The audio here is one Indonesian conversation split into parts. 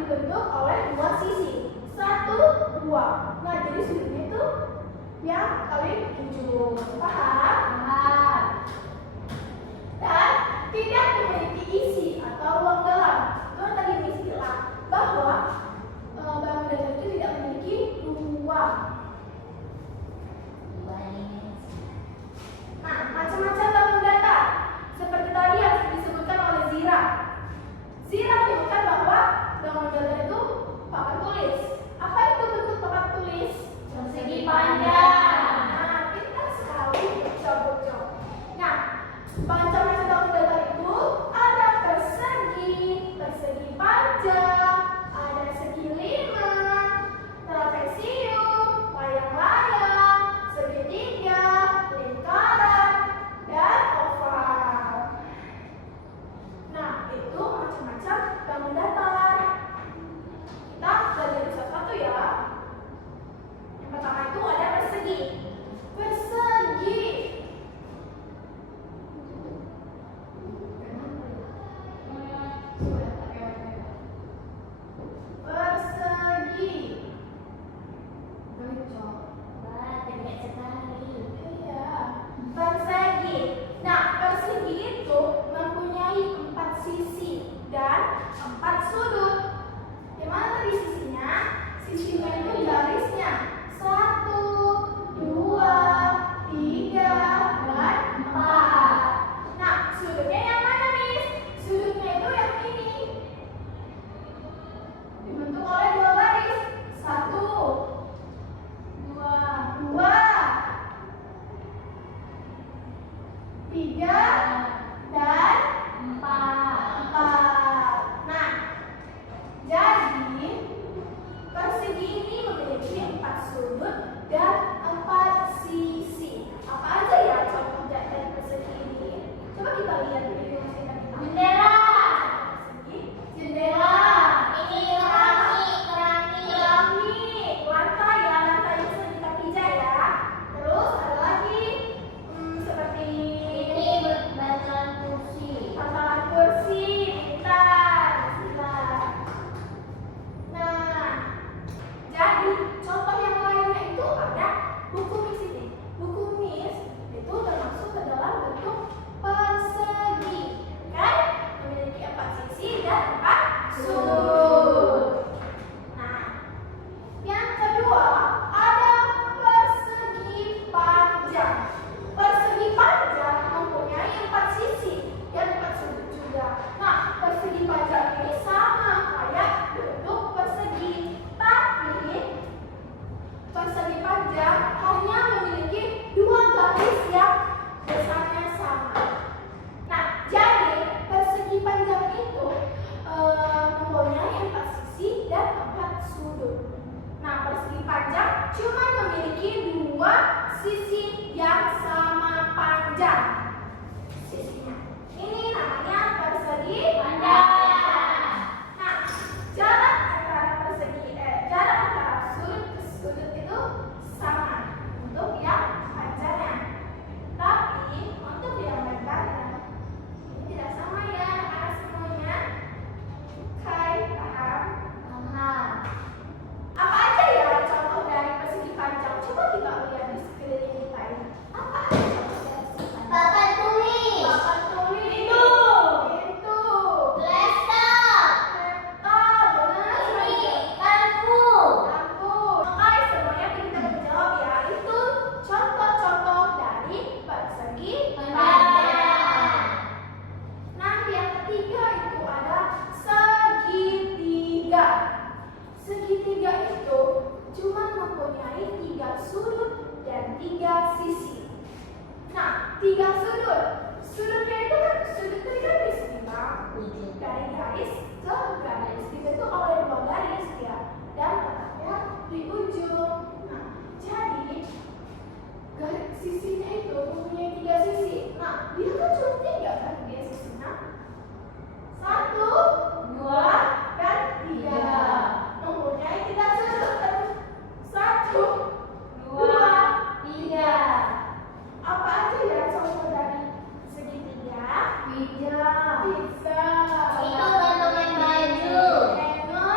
dibentuk oleh dua sisi, 1, 2. Nah, jadi sudutnya itu yang kali 7. Paham? Paham. Dan tidak memiliki isi atau ruang dalam. Itu tadi Miss bilang bahwa bangun datar itu tidak memiliki ruang. Nah, macam-macam bangun datar. Seperti tadi yang disebutkan oleh Zira. Zira menyebutkan bahwa bangun datar itu papan tulis. Apa itu bentuk papan tulis? Persegi panjang. Nah, pintar sekali bocah-bocah. Nah, macam-macam bangun datar itu ada persegi, sudut dan 4 sisi. Apa aja ya contoh dari persegi ini? Coba kita lihat video yang saya tadi. Jendela. Jendela. Ini keramik. Lantai ya, lantai bisa kita pijak ya. Terus ada lagi seperti Ini bantalan kursi. bantalan kursi, pintar. Nah, jadi contoh yang lainnya itu ada buku mis ini. Buku mis itu termasuk ke dalam bentuk persegi, kan? Memiliki 4 sisi dan 4 sudut. Nah, yang kedua ada persegi panjang. Persegi panjang mempunyai 4 sisi dan 4 sudut juga. Nah, persegi panjang ini sama kayak bentuk persegi, tapi persegi panjang hanya memiliki 2 garis yang besarnya sama. Nah, jadi persegi panjang itu mempunyai 4 sisi dan 4 sudut. Nah, persegi panjang cuma memiliki 2 sisi yang sama panjang sisinya. Ini namanya persegi panjang. Nah, jarak antara jarak antara sudut ke sudut itu sama untuk yang panjangnya. Tapi untuk yang lebarnya ini tidak sama ya anak semuanya. Hai, paham? Apa aja ya contoh dari persegi panjang? Coba kita lihat di sekeliling kita ini. Apa aja contoh dari persegi panjang? Papan tulis. Papan tulis. Pintu. Laptop. Laptop. Benar. Ini lampu. Lampu. Oke, semuanya kita menjawab ya. Itu contoh-contoh dari persegi panjang. Nah, yang ketiga itu ada segitiga. Segitiga itu cuma mempunyai 3 sudut dan 3 sisi. Nah, 3 sudut. Sudutnya itu kan sudut dari garis nih, Bang. Dari garis ke garis dibentuk oleh 2 garis ya, dan letaknya di ujung. Nah, jadi garis sisinya itu mempunyai 3 sisi. Nah, dia kan cuma 3 kan dia sisinya. 1, 2, dan 3. Mempunyai 3 sudut. 1, 2, 3. Apa aja ya contoh dari segitiga? Pizza. Itu gantungan baju. Handle.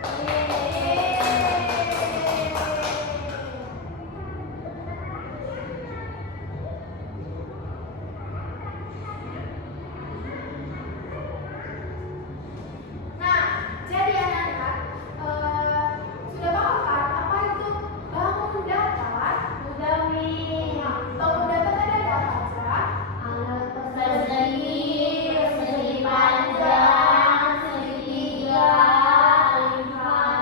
Nah, jadi anak-anak, sudah paham kan apa itu bangun datar? Udah, Mi. Nah, bangun datar tadi ada apa aja? Alat persegi, persegi panjang, segitiga, lingkaran.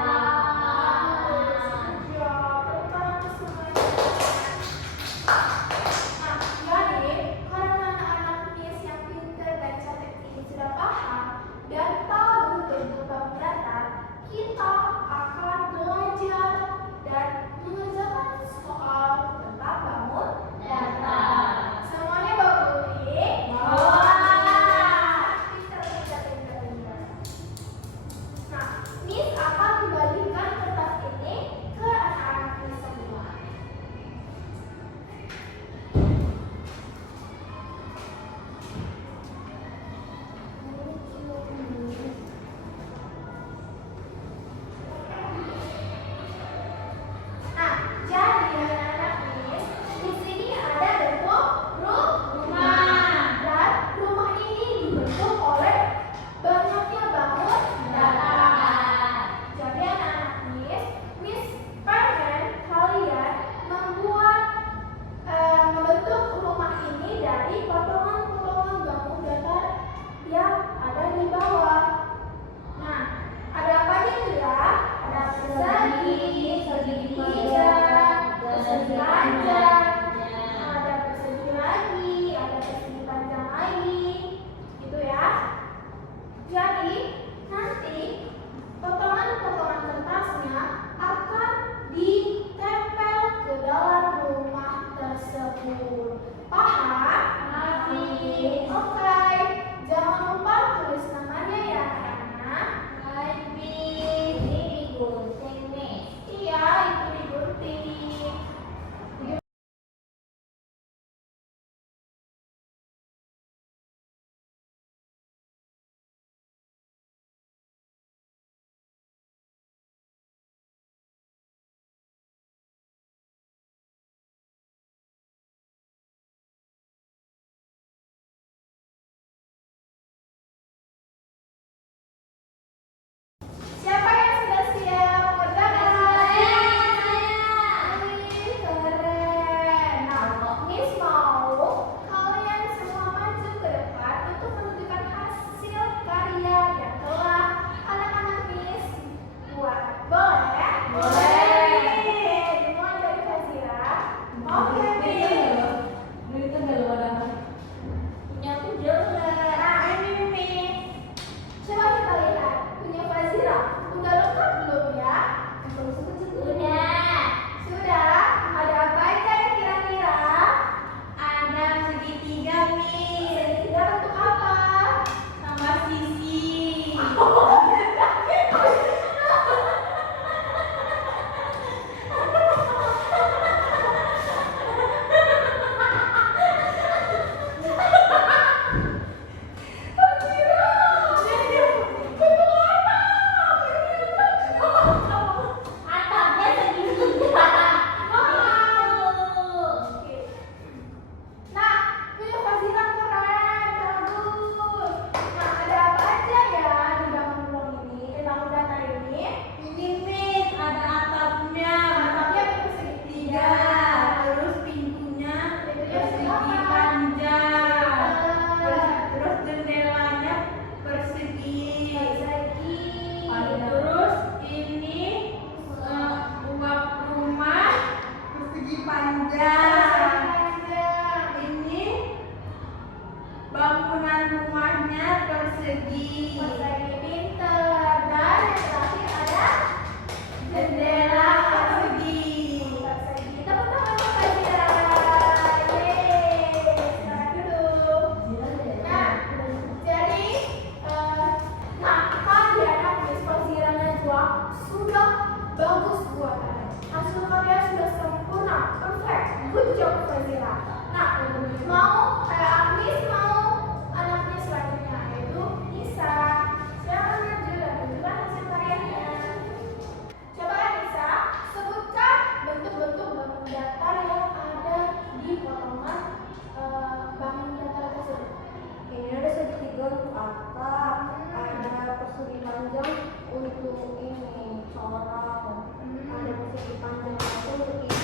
panjang untuk ini seorang. Ada persegi panjang itu untuk ini.